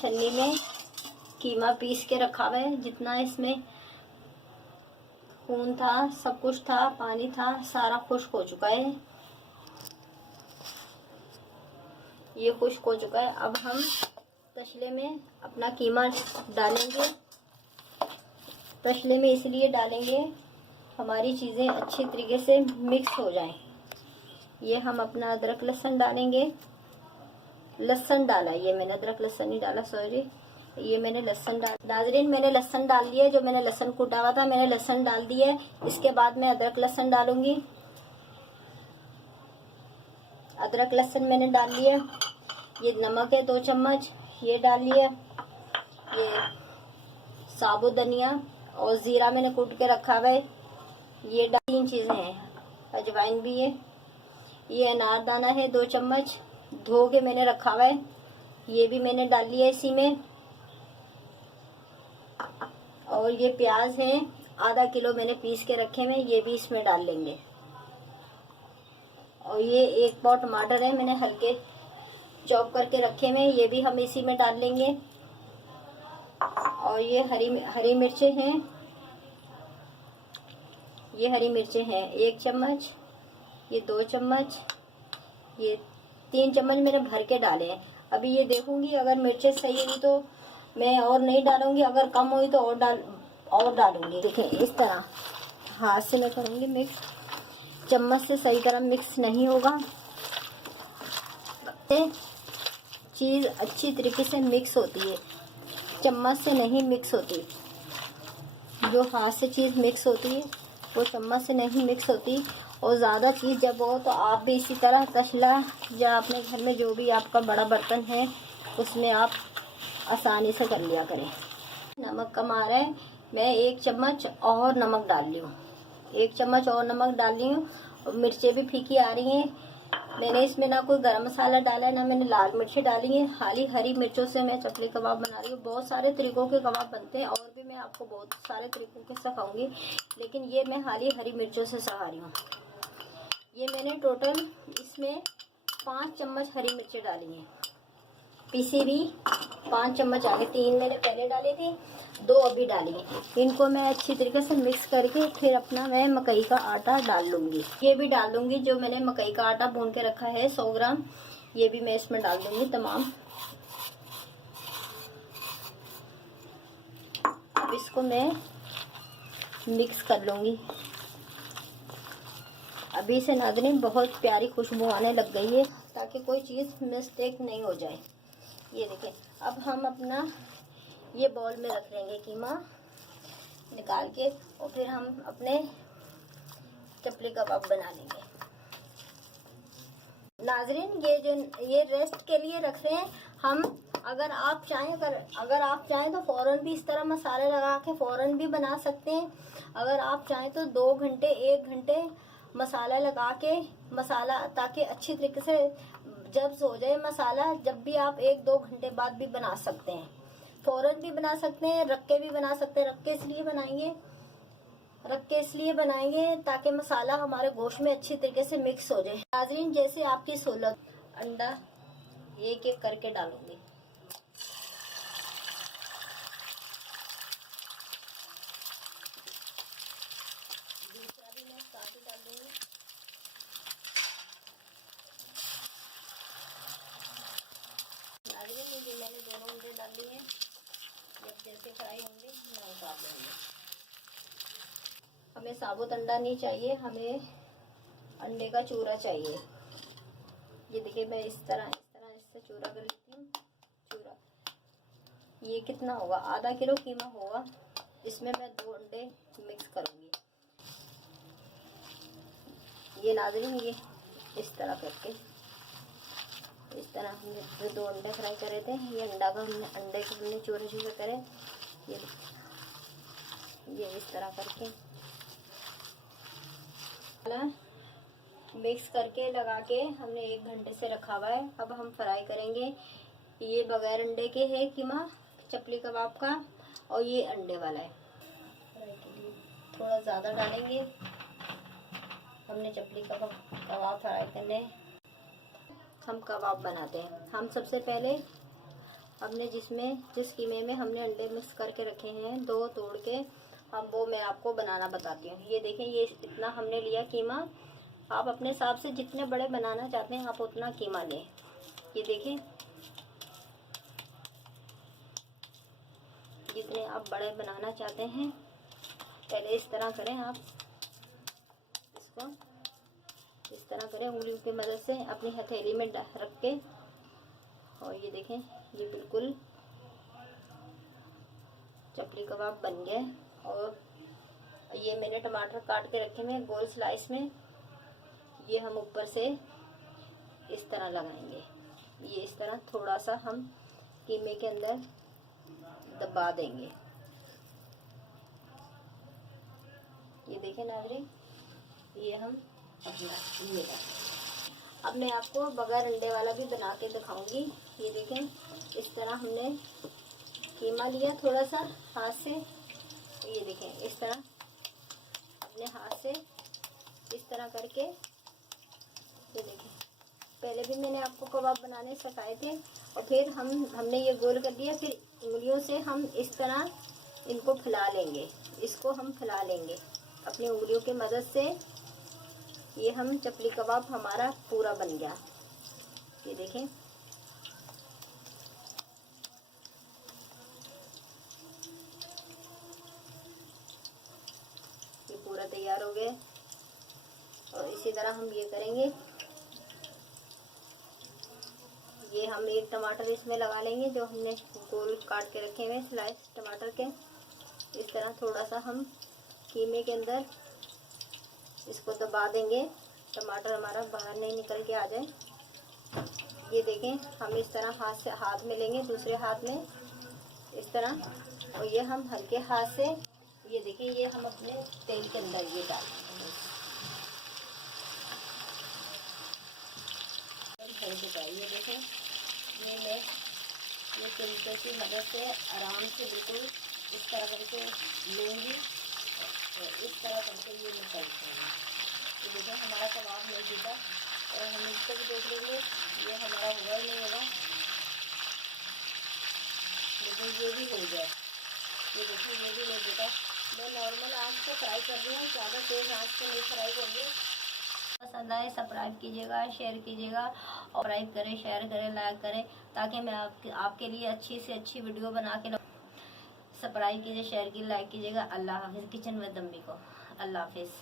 छन्नी में कीमा पीस के रखा हुआ है। जितना इसमें खून था, सब कुछ था, पानी था, सारा खुश्क हो चुका है। ये खुश्क हो चुका है। अब हम तसले में अपना कीमा डालेंगे। तसले में इसलिए डालेंगे हमारी चीज़ें अच्छी तरीके से मिक्स हो जाएं। ये हम अपना अदरक लहसुन डालेंगे। लहसुन डाला, ये मैंने अदरक लहसुन नहीं डाला, सॉरी, ये मैंने लहसुन डाल, नाज़रीन मैंने लहसुन डाल दिया। जो मैंने लहसुन कूटा हुआ था मैंने लहसुन डाल दिया। इसके बाद मैं अदरक लहसुन डालूंगी। अदरक लहसुन मैंने डाल लिया। ये नमक है 2 चम्मच, ये डाल लिया। ये साबुत धनिया और ज़ीरा मैंने कूट के रखा हुआ है, ये 3 चीज़ें हैं। अजवाइन भी है। ये अनारदाना है 2 चम्मच, धो के मैंने रखा हुआ है, ये भी मैंने डाल लिया इसी में। और ये प्याज है आधा किलो मैंने पीस के रखे हुए, ये भी इसमें डाल लेंगे। और ये 1 पाव टमाटर है मैंने हल्के चॉप करके रखे हुए, ये भी हम इसी में डाल लेंगे। और ये हरी मिर्चें हैं, ये हरी मिर्चें हैं 1 चम्मच, ये 2 चम्मच, ये 3 चम्मच मैंने भर के डाले हैं। अभी ये देखूंगी अगर मिर्चें सही हुई तो मैं और नहीं डालूंगी, अगर कम हुई तो और डालूंगी। देखें इस तरह हाथ से मैं करूंगी मिक्स, चम्मच से सही तरह मिक्स नहीं होगा। चीज़ अच्छी तरीके से मिक्स होती है, चम्मच से नहीं मिक्स होती। जो हाथ से चीज़ मिक्स होती है वो चम्मच से नहीं मिक्स होती। और ज़्यादा चीज़ जब हो तो आप भी इसी तरह तसला या अपने घर में जो भी आपका बड़ा बर्तन है उसमें आप आसानी से कर लिया करें। नमक कम आ रहा है, मैं 1 चम्मच और नमक डाल ली हूँ, 1 चम्मच और नमक डाल ली हूँ। और मिर्चें भी फीकी आ रही हैं। मैंने इसमें ना कोई गरम मसाला डाला है, ना मैंने लाल मिर्चें डाली हैं। खाली हरी मिर्चों से मैं चपली कबाब बना रही हूँ। बहुत सारे तरीक़ों के कबाब बनते हैं और भी मैं आपको बहुत सारे तरीक़ों के सिखाऊंगी, लेकिन ये मैं खाली हरी मिर्चों से सिखा रही हूँ। ये मैंने टोटल इसमें 5 चम्मच हरी मिर्चें डाली हैं, पीसी भी 5 चम्मच आ गए। 3 मैंने पहले डाली थी, 2 अभी डाली हैं। इनको मैं अच्छी तरीके से मिक्स करके फिर अपना मैं मकई का आटा डाल लूँगी। ये भी डाल लूँगी जो मैंने मकई का आटा भून के रखा है 100 ग्राम, ये भी मैं इसमें डाल दूँगी तमाम। अब इसको मैं मिक्स कर लूँगी। अभी से नाज़रीन बहुत प्यारी खुशबू आने लग गई है, ताकि कोई चीज़ मिस्टेक नहीं हो जाए। ये देखें, अब हम अपना ये बॉल में रख लेंगे कीमा निकाल के, और फिर हम अपने चपली कबाब बना लेंगे। नाज़रीन ये रेस्ट के लिए रख रहे हैं हम। अगर आप चाहें तो फ़ौरन भी इस तरह मसाले लगा के फ़ौरन भी बना सकते हैं। अगर आप चाहें तो 2 घंटे 1 घंटे मसाला लगा के, मसाला ताकि अच्छी तरीके से जब हो जाए मसाला, जब भी आप 1-2 घंटे बाद भी बना सकते हैं। फ़ौरन भी बना सकते हैं, रख के भी बना सकते हैं। रख के इसलिए बनाएंगे ताकि मसाला हमारे गोश्त में अच्छी तरीके से मिक्स हो जाए। नाज़रीन जैसे आपकी सहूलत, अंडा 1-1 करके डालूंगी। दूसरा भी मैं साथ ही डाल दूंगी। नाज़रीन ये मैंने दोनों अंडे डाल दिए हैं, जब जैसे फ्राई होंगे मैं उतार लूँगी। हमें साबुत अंडा नहीं चाहिए, हमें अंडे का चूरा चाहिए। ये देखिए मैं इस तरह इससे चूरा कर लेती हूँ। चूरा ये कितना होगा, आधा किलो कीमा होगा, इसमें मैं 2 अंडे मिक्स करूँगी। ये नाज़रीन ये इस तरह करके, इस तरह हमने 2 अंडे फ्राई करे थे। ये अंडे को हमने चूरे करे। ये इस तरह करके मिक्स करके लगा के हमने 1 घंटे से रखा हुआ है। अब हम फ्राई करेंगे। ये बगैर अंडे के है कीमा चपली कबाब का, और ये अंडे वाला है। फ्राई के लिए थोड़ा ज़्यादा डालेंगे। हमने चपली कबाब फ्राई करने, हम कबाब बनाते हैं। हम सबसे पहले हमने जिस कीमे में हमने अंडे मिक्स करके रखे हैं 2 तोड़ के, हम वो मैं आपको बनाना बताती हूँ। ये देखें, ये इतना हमने लिया कीमा। आप अपने हिसाब से जितने बड़े बनाना चाहते हैं आप उतना कीमा लें। ये देखें, जितने आप बड़े बनाना चाहते हैं पहले इस तरह करें। आप इसको इस तरह करें, उंगलियों की मदद से अपनी हथेली में रख के। और ये देखें, ये बिल्कुल चपली कबाब बन गए। और ये मैंने टमाटर काट के रखे हुए गोल स्लाइस में, ये हम ऊपर से इस तरह लगाएंगे। ये इस तरह थोड़ा सा हम कीमे के अंदर दबा देंगे। ये देखें नाज़रीन, ये हम अपना ये अब मैं आपको बगैर अंडे वाला भी बना के दिखाऊंगी। ये देखें, इस तरह हमने कीमा लिया थोड़ा सा हाथ से। ये देखें, इस तरह अपने हाथ से इस तरह करके, ये देखें, पहले भी मैंने आपको कबाब बनाने सिखाए थे। और फिर हमने ये गोल कर दिया। फिर उंगलियों से हम इस तरह इनको फैला लेंगे। इसको हम फैला लेंगे अपनी उंगलियों की मदद से। ये हम चपली कबाब हमारा पूरा बन गया। ये देखें, ये पूरा तैयार हो गया। और इसी तरह हम ये करेंगे। ये हम एक टमाटर इसमें लगा लेंगे जो हमने गोल काट के रखे हुए स्लाइस टमाटर के। इस तरह थोड़ा सा हम कीमे के अंदर इसको दबा देंगे, टमाटर हमारा बाहर नहीं निकल के आ जाए। ये देखें, हम इस तरह हाथ में लेंगे, दूसरे हाथ में इस तरह। और ये हम हल्के हाथ से, ये देखें, ये हम अपने तेल के अंदर ये डाल देंगे। ये देखें, ये मैं ये चमचे की मदद से आराम से बिल्कुल इस तरह करके लूँगी। और इस तरह करके ये मैं करती हूँ। तो देखिए, हमारा कबाब नहीं जीता। और हम इसको भी देख लेंगे ये हमारा हुआ ही नहीं होगा, लेकिन ये भी हो गया। ये देखिए, ये भी नहीं जीता। मैं नॉर्मल आँच पे फ्राई कर रही हूँ, ज़्यादा तेज़ आँच पे नहीं फ्राई होंगे। पसंद आए सब्सक्राइब कीजिएगा, शेयर कीजिएगा, और सब्सक्राइब करें, शेयर करें, लाइक करें, ताकि मैं आपके लिए अच्छी से अच्छी वीडियो बना के। सब्सक्राइब कीजिए, शेयर कीजिए, लाइक कीजिएगा। अल्लाह हाफिज़। किचन में दम्बी को अल्लाह हाफिज़।